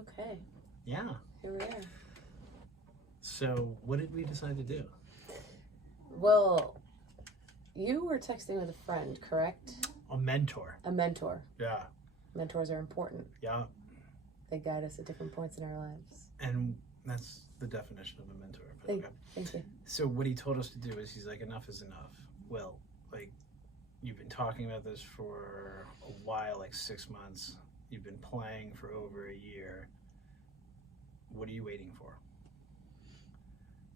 Okay, Yeah. here we are. So what did we decide to do? Well, you were texting with a friend, correct? A mentor. A mentor. Yeah. Mentors are important. Yeah. They guide us at different points in our lives. And that's the definition of a mentor. But okay. Thank you. So what he told us to do is he's like, enough is enough. Well, like, you've been talking about this for a while, like 6 months. You've been playing for over a year. What are you waiting for?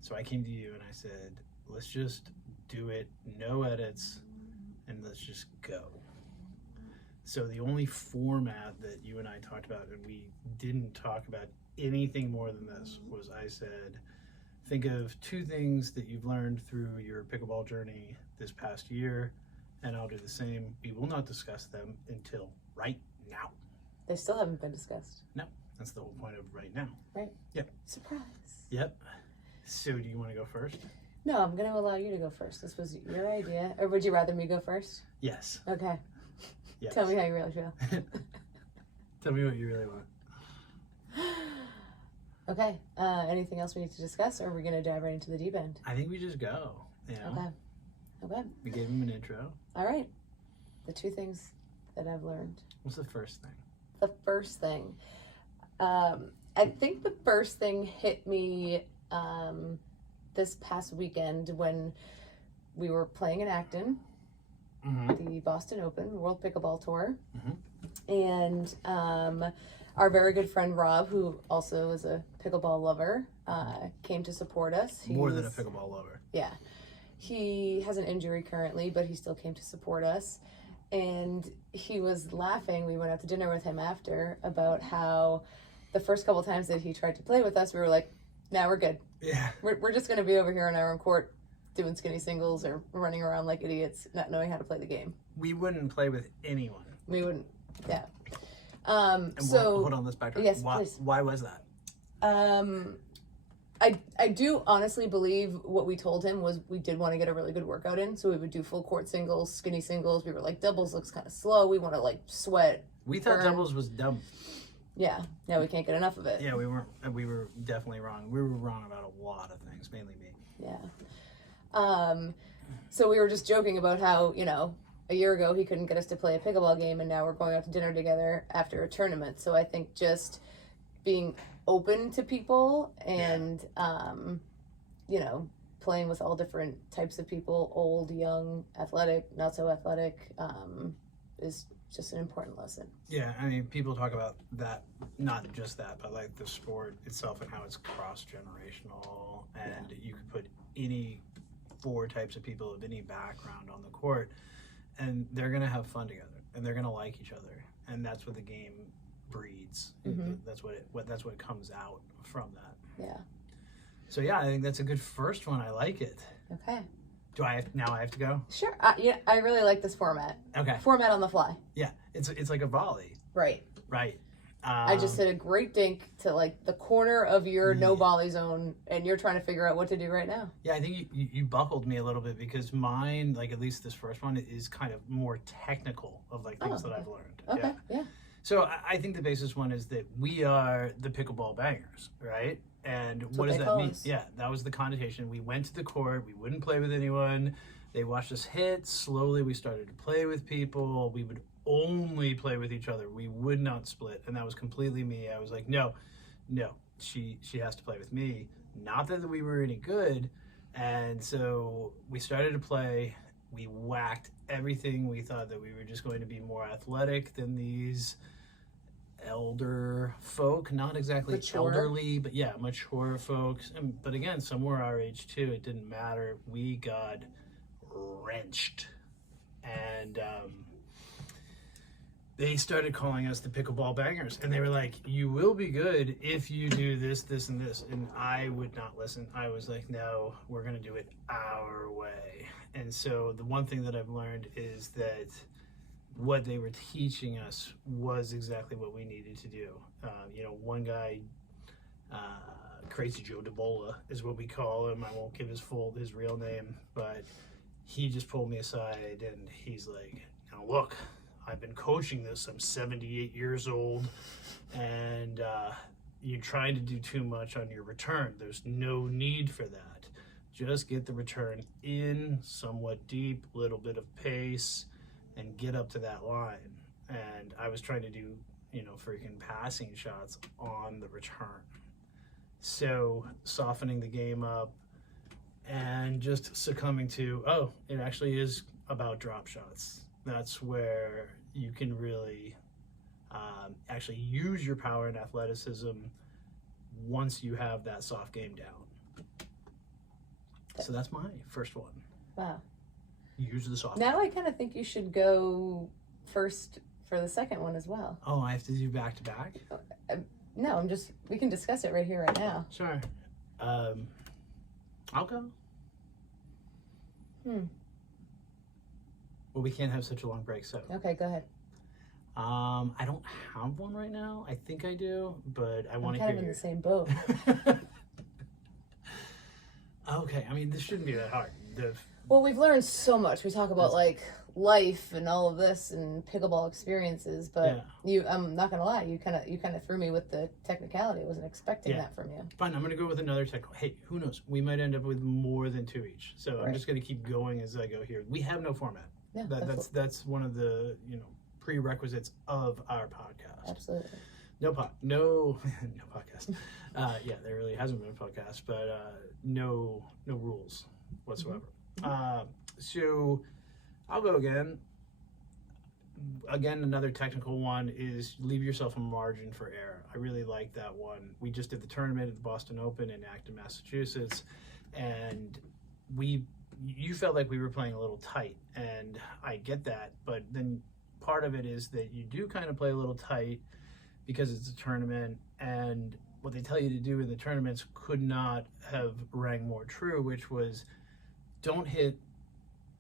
So I came to you and I said, let's just do it, no edits, and let's just go. So the only format that you and I talked about, and we didn't talk about anything more than this, was I said, think of 2 things that you've learned through your pickleball journey this past year, and I'll do the same. We will not discuss them until right now. They still haven't been discussed. No, that's the whole point of right now. Right. Yep. Surprise. Yep. So do you want to go first? No, I'm going to allow you to go first. This was your idea. Or would you rather me go first? Yes. Okay. Yes. Tell me how you really feel. Tell me what you really want. Okay. Anything else we need to discuss, or are we going to dive right into the deep end? I think we just go. You know? Okay. We gave him an intro. All right. The 2 things that I've learned. What's the first thing? The first thing. I think the first thing hit me this past weekend when we were playing in Acton, the Boston Open World Pickleball Tour. And our very good friend Rob, who also is a pickleball lover, came to support us. More than a pickleball lover. Yeah. He has an injury currently, but he still came to support us. And he was laughing. We went out to dinner with him after about how the first couple times that he tried to play with us, we were like, nah, we're good. Yeah. We're just going to be over here on our own court doing skinny singles or running around like idiots, not knowing how to play the game. We wouldn't play with anyone. We wouldn't, yeah. So hold on, let's backtrack. Yes, please. Why was that? I do honestly believe what we told him was we did want to get a really good workout in, so we would do full court singles, skinny singles. We were like, doubles looks kind of slow. We want to like sweat. We thought burn. doubles was dumb. Yeah, now we can't get enough of it. Yeah, we were definitely wrong. We were wrong about a lot of things, mainly me. Yeah. So we were just joking about how, you know, a year ago he couldn't get us to play a pickleball game, and now we're going out to dinner together after a tournament. So I think just being open to people and, you know, playing with all different types of people, old, young, athletic, not so athletic, is just an important lesson. Yeah, I mean, people talk about that, not just that, but like the sport itself and how it's cross-generational, and you could put any 4 types of people of any background on the court, and they're going to have fun together, and they're going to like each other, and that's what the game breeds. That's what comes out from that. Yeah. So yeah, I think that's a good first one. I like it. Okay. I have to go? Sure. Yeah, I really like this format. Okay. Format on the fly. Yeah, it's like a volley. Right. Right. I just hit a great dink to like the corner of your no volley zone, and you're trying to figure out what to do right now. Yeah, I think you buckled me a little bit, because mine, like at least this first one, is kind of more technical of like things that I've learned. Okay. Yeah. So I think the basis one is that we are the pickleball bangers, right? And what does that mean? Yeah, that was the connotation. We went to the court. We wouldn't play with anyone. They watched us hit. Slowly, we started to play with people. We would only play with each other. We would not split. And that was completely me. I was like, no, she has to play with me. Not that we were any good. And so we started to play. We whacked everything. We thought that we were just going to be more athletic than these elder folk, not exactly mature. Elderly, but yeah, mature folks. But again, some were our age too. It didn't matter. We got wrenched, and they started calling us the pickleball bangers, and they were like, you will be good if you do this, this, and this. And I would not listen. I was like, no, we're going to do it our way. And so the one thing that I've learned is that what they were teaching us was exactly what we needed to do. One guy, Crazy Joe DeBola is what we call him. I won't give his real name, but he just pulled me aside and he's like, now look, I've been coaching this. I'm 78 years old, and you're trying to do too much on your return. There's no need for that. Just get the return in somewhat deep, little bit of pace, and get up to that line. And I was trying to do, freaking passing shots on the return. So softening the game up and just succumbing to, it actually is about drop shots. That's where you can really actually use your power and athleticism once you have that soft game down. So that's my first one. Wow. Use the soft. Now I kind of think you should go first for the second one as well. Oh, I have to do back to back? No, we can discuss it right here, right now. Sure. I'll go. Well, we can't have such a long break, so. Okay, go ahead. I don't have one right now. I think I do, but I want to hear. I'm kind of in the same boat. Okay, I mean, this shouldn't be that hard. Well, we've learned so much. We talk about like life and all of this and pickleball experiences, but I'm not gonna lie, you kind of threw me with the technicality. I wasn't expecting that from you. Fine, I'm gonna go with another technical. Hey, who knows? We might end up with more than two each. So I'm just gonna keep going as I go here. We have no format. Yeah, that's one of the prerequisites of our podcast. Absolutely. No podcast. There really hasn't been a podcast, but no rules whatsoever. So I'll go again. Again, another technical one is leave yourself a margin for error. I really like that one. We just did the tournament at the Boston Open in Acton, Massachusetts, and you felt like we were playing a little tight, and I get that, but then part of it is that you do kind of play a little tight because it's a tournament, and what they tell you to do in the tournaments could not have rang more true, which was don't hit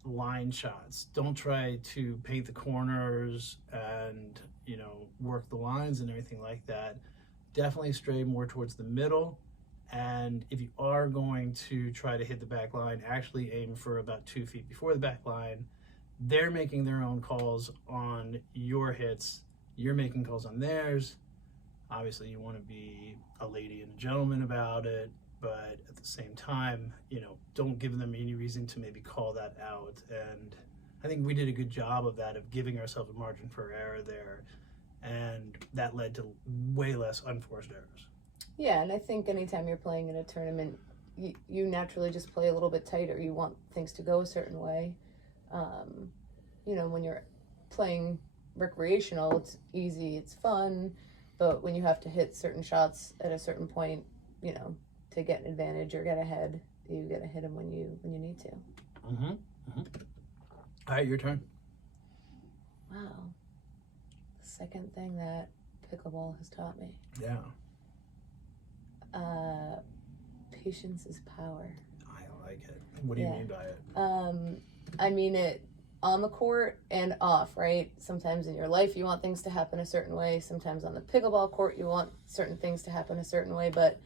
line shots. Don't try to paint the corners and, work the lines and everything like that. Definitely stray more towards the middle. And if you are going to try to hit the back line, actually aim for about 2 feet before the back line. They're making their own calls on your hits. You're making calls on theirs. Obviously, you want to be a lady and a gentleman about it, but at the same time, don't give them any reason to maybe call that out. And I think we did a good job of that, of giving ourselves a margin for error there. And that led to way less unforced errors. Yeah, and I think anytime you're playing in a tournament, you naturally just play a little bit tighter. You want things to go a certain way. When you're playing recreational, it's easy, it's fun, but when you have to hit certain shots at a certain point, to get an advantage or get ahead, you got to hit them when you need to. All right, your turn. Wow. The second thing that pickleball has taught me. Yeah. Patience is power. I like it. What do you mean by it? I mean it on the court and off, right? Sometimes in your life you want things to happen a certain way. Sometimes on the pickleball court you want certain things to happen a certain way. But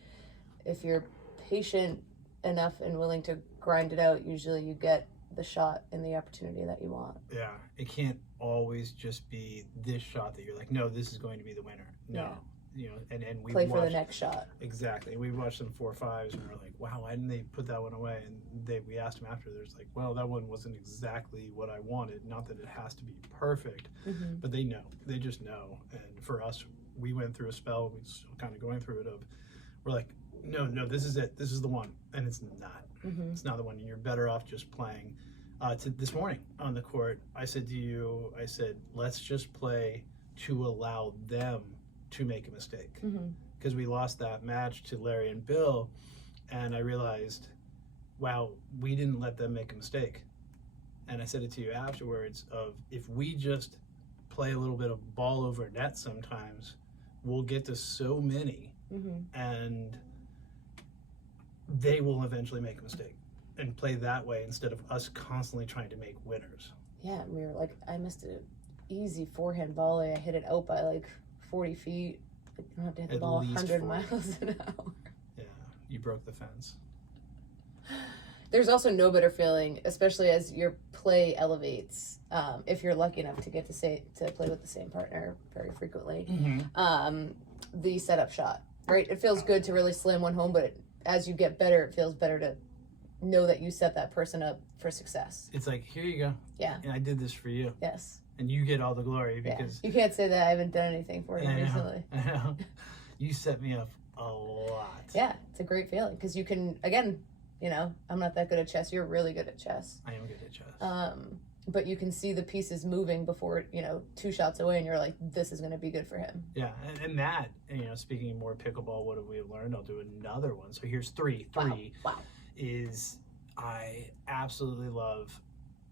if you're patient enough and willing to grind it out, usually you get the shot and the opportunity that you want. Yeah, it can't always just be this shot that you're like, no, this is going to be the winner. No. Yeah. And we play for the next shot. Exactly. We watched them 4-5s and we're like, wow, why didn't they put that one away? And we asked them after. There's like, well, that one wasn't exactly what I wanted. Not that it has to be perfect, but they know. They just know. And for us, we went through a spell. We still kind of going through it. We're like, no, this is it. This is the one, and it's not. It's not the one. You're better off just playing. This morning on the court, I said to you, let's just play to allow them to make a mistake, because we lost that match to Larry and Bill, and I realized, wow, we didn't let them make a mistake. And I said it to you afterwards, of if we just play a little bit of ball over net sometimes, we'll get to so many, and they will eventually make a mistake and play that way instead of us constantly trying to make winners. Yeah, we were like, I missed an easy forehand volley. I hit it out by like 40 feet. You don't have to hit the ball 100 miles an hour. Yeah, you broke the fence. There's also no better feeling, especially as your play elevates, if you're lucky enough to get to play with the same partner very frequently. The setup shot, right? It feels good to really slam one home, but as you get better, it feels better to know that you set that person up for success. It's like, here you go. Yeah. And I did this for you. Yes. And you get all the glory because... You can't say that I haven't done anything for you recently. I know. You set me up a lot. Yeah, it's a great feeling because you can, again, you know, I'm not that good at chess. You're really good at chess. I am good at chess. But you can see the pieces moving before, you know, 2 shots away, and you're like, this is going to be good for him. Yeah, and that, you know, speaking more pickleball, what have we learned? I'll do another one. So here's three. Wow. Is I absolutely love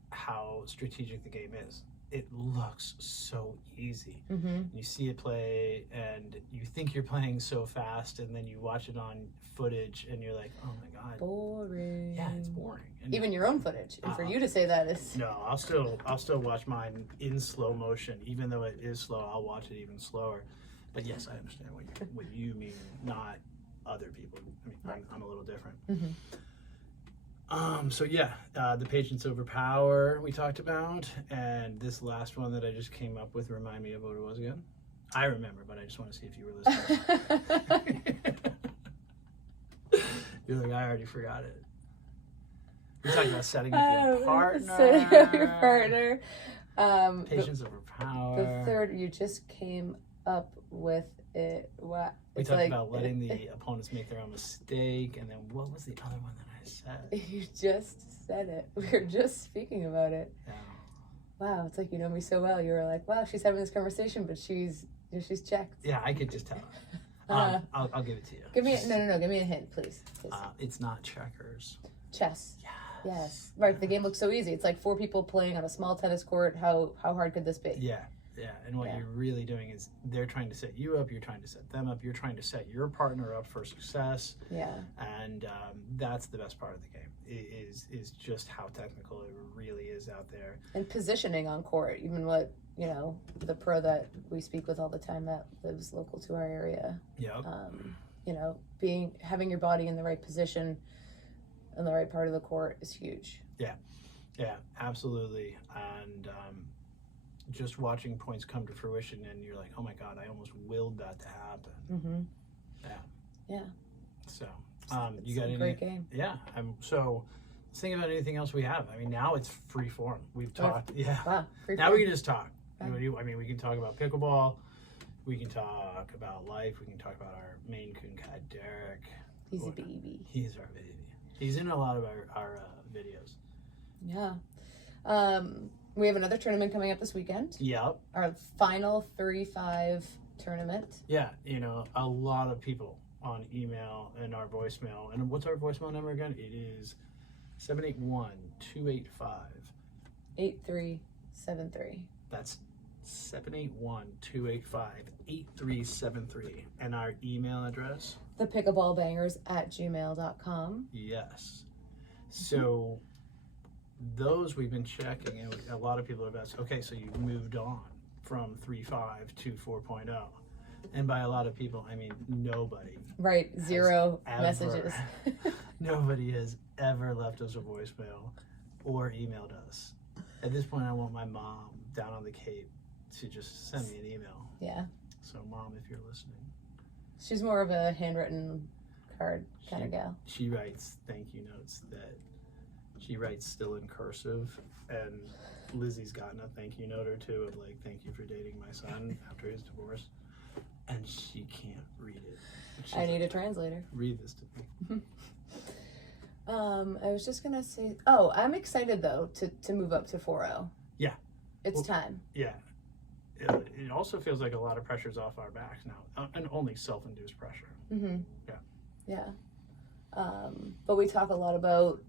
how strategic the game is. It looks so easy. You see it play, and you think you're playing so fast, and then you watch it on footage, and you're like, oh my god, boring. Yeah, it's boring. And even your own footage, and for you to say that is no. I'll still watch mine in slow motion, even though it is slow. I'll watch it even slower. But yes, I understand what you mean. Not other people. I mean, I'm a little different. So yeah, the patience over power we talked about, and this last one that I just came up with, remind me of what it was again. I remember, but I just want to see if you were listening. You're like, I already forgot it. We talked about setting up your partner. Setting up your partner. Patience over power. The third, you just came up with it. What? We talked about letting the opponents make their own mistake, and then what was the other one that I said? You just said it. We were just speaking about it. Yeah. Wow, it's like you know me so well. You were like, wow, she's having this conversation, but she's checked. Yeah, I could just tell. I'll give it to you. Give me no. Give me a hint, please. It's not checkers. Chess. Yes. Right. The game looks so easy. It's like 4 people playing on a small tennis court. How hard could this be? Yeah. And what you're really doing is they're trying to set you up. You're trying to set them up. You're trying to set your partner up for success. Yeah. And that's the best part of the game. Is just how technical it really is out there. And positioning on court, even what the pro that we speak with all the time that lives local to our area. Yep. Having your body in the right position in the right part of the court is huge. Yeah, absolutely. And just watching points come to fruition, and you're like, oh my god, I almost willed that to happen. Yeah. So you got any great game? Yeah. So let's think about anything else we have. I mean, now it's free form. We've talked. Yeah. Wow. Now we can just talk. I mean, we can talk about pickleball. We can talk about life. We can talk about our Maine Coon cat, Derek. He's a baby. He's our baby. He's in a lot of our videos. Yeah. We have another tournament coming up this weekend. Yep. Our final 35 tournament. Yeah. A lot of people on email and our voicemail. And what's our voicemail number again? It is 781-285-8373. That's 781-285-8373. And our email address? thepickleballbangers@gmail.com. Yes. So those we've been checking, and a lot of people have asked, okay, so you've moved on from 3.5 to 4.0. And by a lot of people, I mean nobody. Right, 0 messages. Nobody has ever left us a voicemail or emailed us. At this point, I want my mom down on the Cape to just send me an email. Yeah. So, Mom, if you're listening. She's more of a handwritten card kind of gal. She writes thank you notes that she writes still in cursive, and Lizzie's gotten a thank you note or two of like, thank you for dating my son after his divorce, and she can't read it. I need a translator. Read this to me. I was just gonna say, I'm excited though to move up to 4.0. Yeah. It's time. Yeah. It also feels like a lot of pressure's off our backs now, and only self-induced pressure. Mm-hmm. Yeah. But we talk a lot about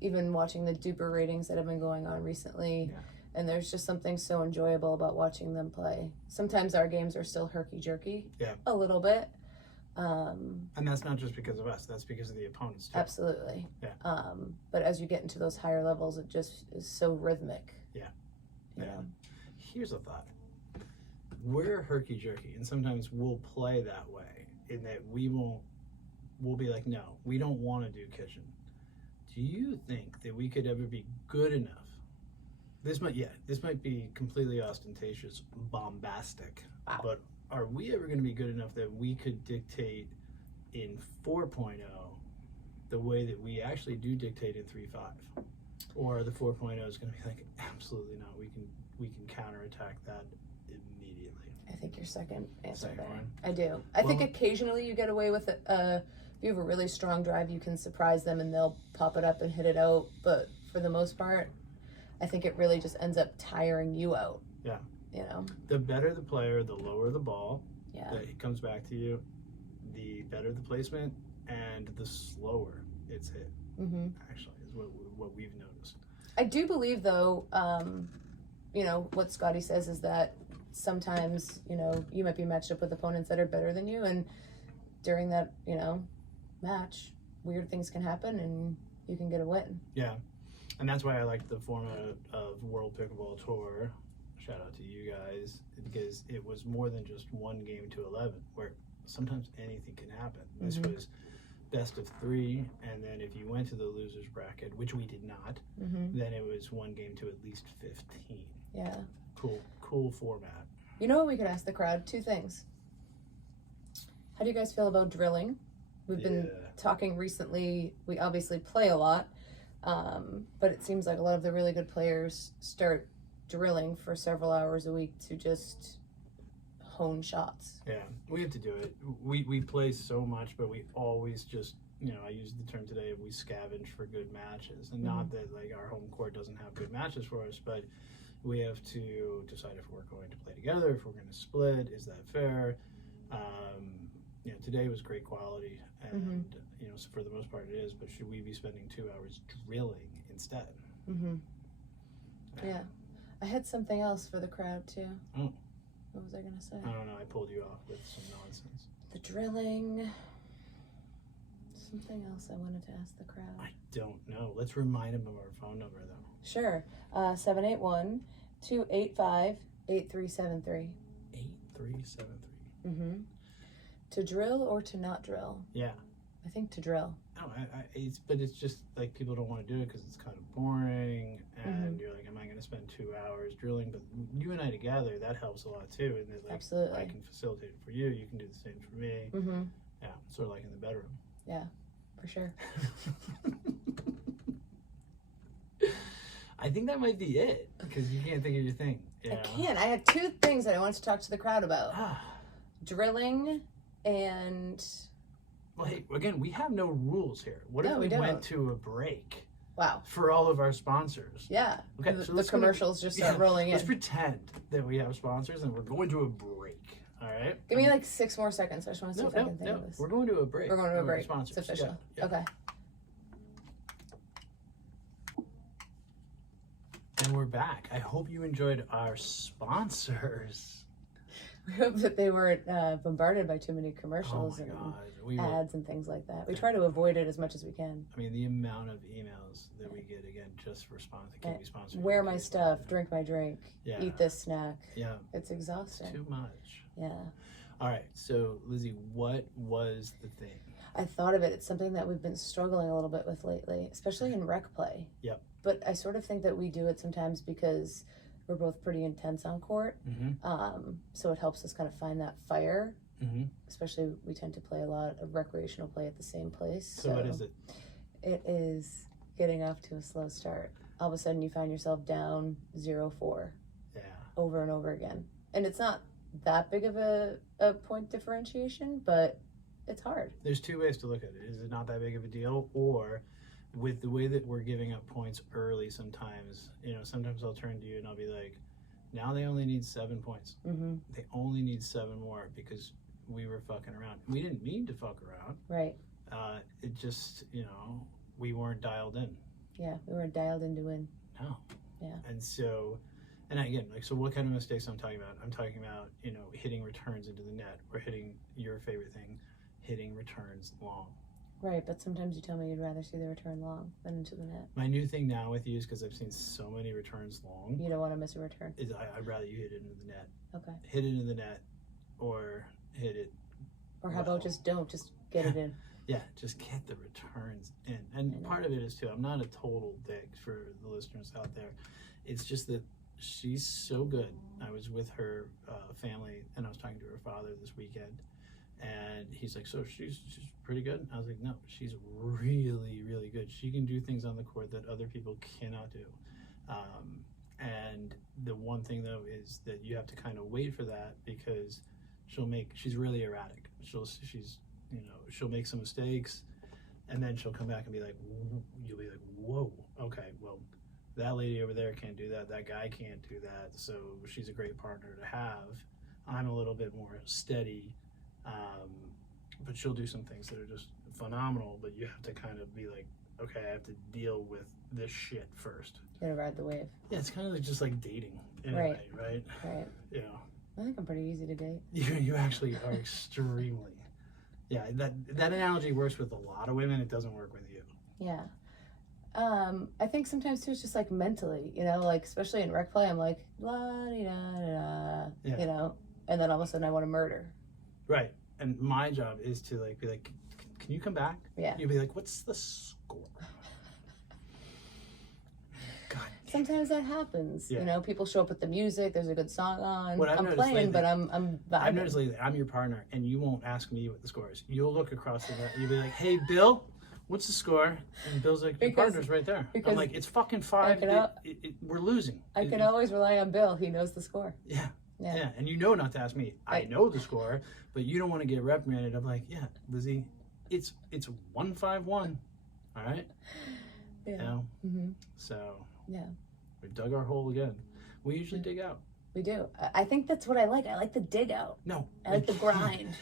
even watching the duper ratings that have been going on recently, and there's just something so enjoyable about watching them play. Sometimes our games are still herky-jerky, a little bit. And that's not just because of us, that's because of the opponents too. Absolutely. Yeah. But as you get into those higher levels, it just is so rhythmic. Yeah. You know? Here's a thought. We're herky-jerky, and sometimes we'll play that way, in that we'll be like, no, we don't want to do kitchen. Do you think that we could ever be good enough? This might be completely ostentatious, bombastic, Wow. but are we ever going to be good enough that we could dictate in 4.0 the way that we actually do dictate in 3.5? Or the 4.0 is going to be like, absolutely not. We can counterattack that immediately. I think your second answer Second there. one? I do. I think Well- occasionally you get away with it. If you have a really strong drive, you can surprise them and they'll pop it up and hit it out. But for the most part, I think it really just ends up tiring you out. Yeah. You know? The better the player, the lower the ball. Yeah. It comes back to you. The better the placement and the slower it's hit, Mm-hmm. actually, is what we've noticed. I do believe, though, you know, what Scotty says is that sometimes, you know, you might be matched up with opponents that are better than you. And during that, you know, match, weird things can happen and you can get a win. Yeah. And that's why I like the format of World Pickleball Tour. Shout out to you guys, because it was more than just one game to 11, where sometimes anything can happen. This Mhm. was best of 3, and then if you went to the losers bracket, which we did not, Mm-hmm. then it was one game to at least 15. Yeah. Cool format. You know what we could ask the crowd? 2 things. How do you guys feel about drilling? We've been Yeah. talking recently. We obviously play a lot, but it seems like a lot of the really good players start drilling for several hours a week to just hone shots. Yeah, we have to do it. We play so much, but we always just, you know, I used the term today, we scavenge for good matches. And not that like our home court doesn't have good matches for us, but we have to decide if we're going to play together, if we're going to split, is that fair? You know, today was great quality, and you know, so for the most part it is, but should we be spending 2 hours drilling instead? Mm-hmm. Yeah. I had something else for the crowd too. Oh. What was I gonna say? I don't know, I pulled you off with some nonsense. The drilling. Something else I wanted to ask the crowd. I don't know. Let's remind them of our phone number though. Sure. 781-285-8373. 8373. Mm-hmm. To drill or to not drill? Yeah. I think to drill. No, but it's just like people don't want to do it because it's kind of boring, and you're like, am I going to spend 2 hours drilling? But you and I together, that helps a lot too. And like, Absolutely. I can facilitate it for you. You can do the same for me. Mm-hmm. Yeah, sort of like in the bedroom. Yeah, for sure. I think that might be it because you can't think of your thing. You I know? can. I had 2 things that I wanted to talk to the crowd about. Ah. Drilling and... Well, hey, again, we have no rules here. What No, if we we went don't. to a break Wow. for all of our sponsors? Yeah. Okay, The, so the let's commercials just start rolling in. Let's pretend that we have sponsors and we're going to a break. All right. Give me like 6 more seconds. I just want to see if I can think of this. We're going to a break. We're going to a with break. Sponsors. It's official. Yeah. Okay. And we're back. I hope you enjoyed our sponsors. We hope that they weren't bombarded by too many Oh commercials my and God. ads and things like that. We try to avoid it as much as we can. I mean, the amount of emails that we get again just for sponsors. Can we sponsor you? Wear Can my we stuff, sponsor drink my drink, Yeah. eat this snack. you? Yeah. It's exhausting. Too much. Yeah. All right. So, Lizzie, what was the thing? I thought of it. It's something that we've been struggling a little bit with lately, especially in rec play. Yep. But I sort of think that we do it sometimes because we're both pretty intense on court. Mm-hmm. So it helps us kind of find that fire. Mm-hmm. Especially we tend to play a lot of recreational play at the same place. So what is it? It is getting off to a slow start. All of a sudden you find yourself down 0-4 Yeah. over and over again. And it's not that big of a point differentiation, but it's hard. There's 2 ways to look at it. Is it not that big of a deal? Or with the way that we're giving up points early sometimes, you know, sometimes I'll turn to you and I'll be like, now they only need 7 points. Mm-hmm. They only need 7 more because we were fucking around. We didn't mean to fuck around. Right. It just, you know, we weren't dialed in. Yeah, we were dialed in to win. No. Yeah. And so, and again, like, so what kind of mistakes I'm talking about? I'm talking about, you know, hitting returns into the net or hitting your favorite thing, hitting returns long. Right, but sometimes you tell me you'd rather see the return long than into the net. My new thing now with you is because I've seen so many returns long, You don't want to miss a return. is I'd rather you hit it into the net. Okay. Hit it into the net or hit it. Or how Well. about just don't, just get it in. Yeah, just get the returns in. And part of it is too, I'm not a total dick for the listeners out there. It's just that she's so good. I was with her family and I was talking to her father this weekend, and he's like, so she's pretty good? I was like, no, she's really, really good. She can do things on the court that other people cannot do. And the one thing though is that you have to kind of wait for that, because she's really erratic. She'll make some mistakes, and then she'll come back and be like, you'll be like, whoa, okay, well, that lady over there can't do that. That guy can't do that. So she's a great partner to have. I'm a little bit more steady, but she'll do some things that are just phenomenal, but you have to kind of be like, okay, I have to deal with this shit first. You gotta ride the wave. Yeah, it's kind of like just like dating in a Right. way, right? Right. You know, I think I'm pretty easy to date. you actually are extremely. Yeah, that analogy works with a lot of women. It doesn't work with you. Yeah. I think sometimes too it's just like mentally, like especially in rec play, I'm like la di da da da, and then all of a sudden I want to murder. Right. And my job is to like be like, can you come back? Yeah. You'll be like, what's the score? God. Sometimes that happens. Yeah. People show up with the music. There's a good song on. What I've I'm noticed playing, lately- but I'm vibing. I've noticed lately, I'm your partner, and you won't ask me what the score is. You'll look across the net. You'll be like, hey, Bill, what's the score? And Bill's like, your partner's right there. I'm like, it's fucking 5. We're losing. I can always rely on Bill. He knows the score. Yeah. Yeah. Yeah. And you know not to ask me. I know the score, but you don't want to get reprimanded. I'm like, yeah, Lizzie, it's 1-5-1. All right? Yeah. You know? Mm-hmm. So Yeah. we dug our hole again. We usually dig out. We do. I think that's what I like. I like the dig out. No. I like the grind.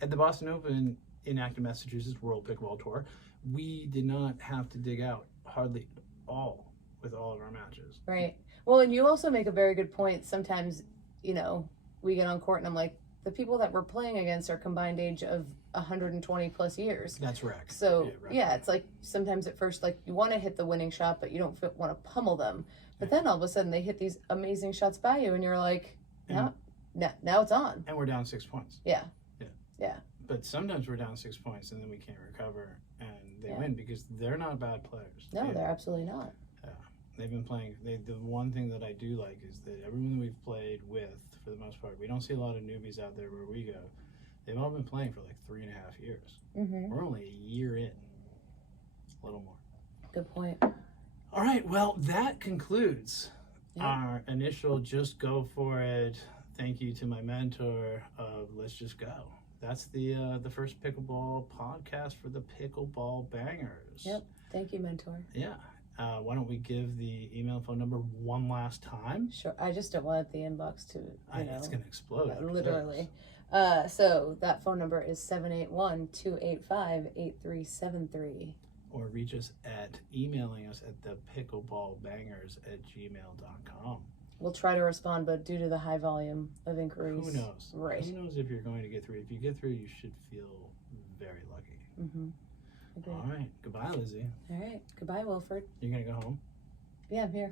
At the Boston Open in Acton, Massachusetts World Pickleball Tour, we did not have to dig out hardly at all with all of our matches. Right. Well, and you also make a very good point. Sometimes, we get on court and I'm like, the people that we're playing against are combined age of 120 plus years. That's rec. So, right. yeah, it's like sometimes at first, like you want to hit the winning shot, but you don't want to pummel them. But then all of a sudden they hit these amazing shots by you and you're like, now it's on. And we're down 6 points. Yeah. Yeah. Yeah. But sometimes we're down 6 points and then we can't recover and they win because they're not bad players. No, they're absolutely not. Yeah. They've been playing. The one thing that I do like is that everyone that we've played with, for the most part, we don't see a lot of newbies out there where we go. They've all been playing for like 3.5 years. Mm-hmm. We're only a year in. A little more. Good point. All right. Well, that concludes our initial just go for it. Thank you to my mentor of Let's Just Go. That's the first pickleball podcast for the Pickleball Bangers. Yep. Thank you, mentor. Yeah. Why don't we give the email phone number one last time? Sure. I just don't want the inbox to, It's going to explode. Literally. So that phone number is 781-285-8373. Or reach us at emailing us at thepickleballbangers@gmail.com. We'll try to respond, but due to the high volume of inquiries. Who knows? Right. Who knows if you're going to get through? If you get through, you should feel very lucky. Mm-hmm. Agreed. All right. Goodbye, Lizzie. All right. Goodbye, Wilford. You're going to go home? Yeah, I'm here.